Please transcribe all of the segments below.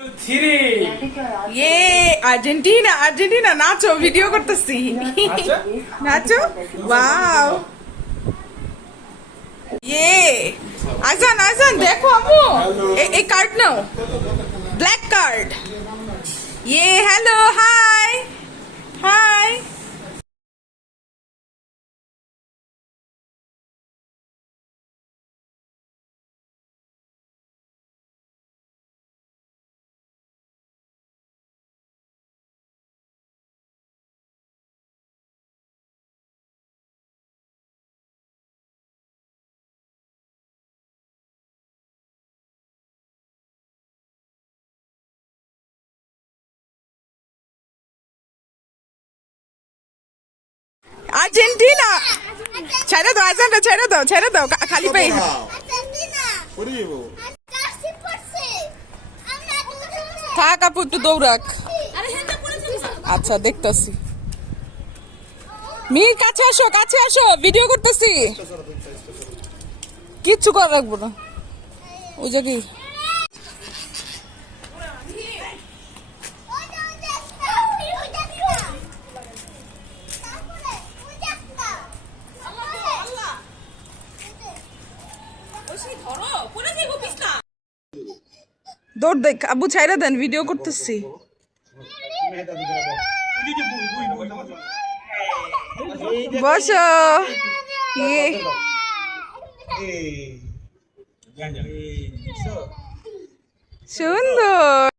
ये Argentina Argentina नाचो video करतेছি नाचो wow ये आजान आजान देखो अम्मू एक कार्ड नाও ब्लैक कार्ड ये हेलो हाय हाय আর্জেন্টিনা ছেড়ে দাও খালি পাই থাক আপু একটু দৌড়াক আচ্ছা দেখতেছি মি কাছে আসো ভিডিও করতেছি কিচ্ছু করা রাখবো না ওই যে কি দৌড় দেখ আবু ছাইরা দেন ভিডিও করতেছি বসো সুন্দর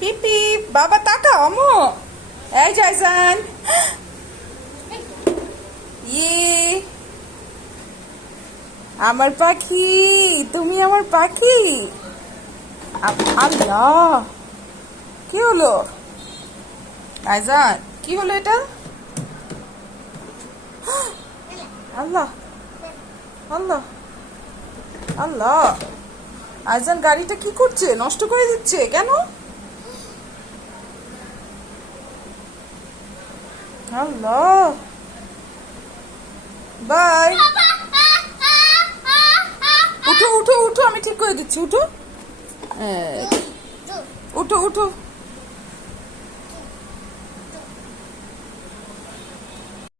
পিপি বাবা তাকাও আম্মু এই জাইজান ইয়ে আমার পাখি তুমি আমার পাখি আল্লাহ কি হলো আইজান কি হলো এটা আল্লাহ আল্লাহ আল্লাহ আইজান গাড়িটা কি করছে নষ্ট করে দিচ্ছে কেন আল্লাহ বাই উঠো আমি ঠিক করে দিচ্ছি উঠো উঠো